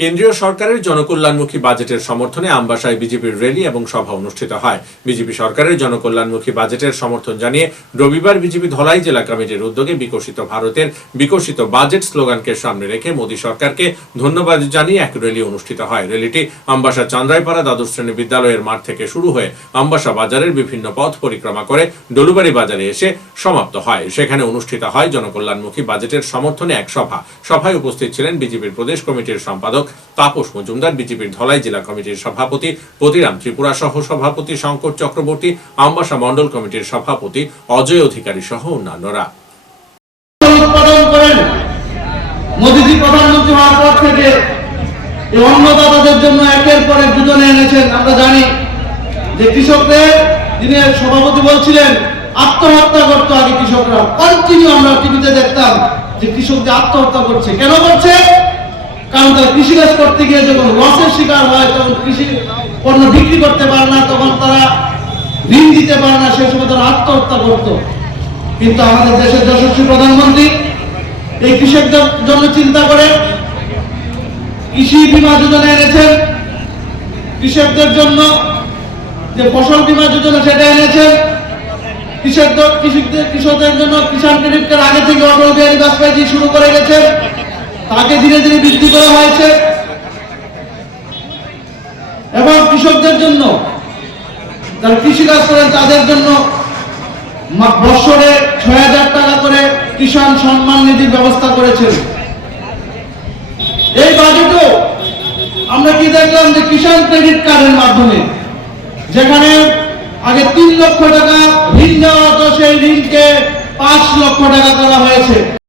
কেন্দ্রীয় সরকারের জনকল্যাণমুখী বাজেটের সমর্থনে আমবাসায় বিজেপির র্যালি এবং সভা অনুষ্ঠিত হয়। বিজেপি সরকারের জনকল্যাণমুখী বাজেটের সমর্থন জানিয়ে রবিবার বিজেপি ধলাই জেলা কমিটির উদ্যোগে বিকশিত ভারতের বিকশিত বাজেট স্লোগানকে সামনে রেখে মোদী সরকারকে ধন্যবাদ জানিয়ে এক র্যালি অনুষ্ঠিত হয়। র্যালিটি আমবাসা চান্দ্রাইপাড়া দ্বাদশ শ্রেণি বিদ্যালয়ের মাঠ থেকে শুরু হয়ে আমবাসা বাজারের বিভিন্ন পথ পরিক্রমা করে ডলুবাড়ি বাজারে এসে সমাপ্ত হয়। সেখানে অনুষ্ঠিত হয় জনকল্যাণমুখী বাজেটের সমর্থনে এক সভা। সভায় উপস্থিত ছিলেন বিজেপির প্রদেশ কমিটির সম্পাদক তাপস মজুমদার, বিজেপির ধলাই জেলা কমিটির সভাপতি পতিরাম ত্রিপুরা সহ সভাপতি শঙ্কর চক্রবর্তী, আমবাসা মণ্ডল কমিটির সভাপতি অজয় অধিকারী সহ অন্যান্যরা। মোদীজি প্রধানমন্ত্রী হওয়ার পর থেকে এই অন্নদাতাদের জন্য একের পর এক যোজনা এনেছেন। আমরা জানি যে কৃষকদের যিনি সভাপতি বলছিলেন, আত্মহত্যা করতো আগে কৃষকরা। কন্টিনিউ আমরা টিভিতে দেখতাম যে কৃষকদের আত্মহত্যা করছে। কেন করছে? কারণ তারা কৃষিকাজ করতে গিয়ে যখন লসের শিকার হয়, তখন কৃষি পণ্য বিক্রি করতে পারে না, তখন তারা ঋণ দিতে পারে না সেই সময় তারা আত্মহত্যা করতো। কিন্তু আমাদের দেশের যশস্বী প্রধানমন্ত্রী এই কৃষকদের জন্য চিন্তা করে, কৃষি বীমা যোজনা এনেছেন। কৃষকদের জন্য যে ফসল বীমা যোজনা সেটা এনেছেন। কৃষকদের কৃষকদের কৃষকদের জন্য কিষাণ ক্রেডিট কার্ড আগে থেকে অটল বিহারী বাজপেয়ী শুরু করে গেছেন। তাকে ধীরে ধীরে বৃদ্ধি করা হয়েছে। এবং কৃষকদের জন্য, যারা কৃষিকাজ করেন, তাদের জন্য বৎসরে ছয় হাজার টাকা করে কিষাণ সম্মান নিধির ব্যবস্থা করেছেন। এই বাজেটও আমরা কি দেখলাম যে কিষাণ ক্রেডিট কার্ডের মাধ্যমে, যেখানে আগে তিন লক্ষ টাকা, ঋণ দেওয়া হতো, সেই ঋণকে পাঁচ লক্ষ টাকা করা হয়েছে।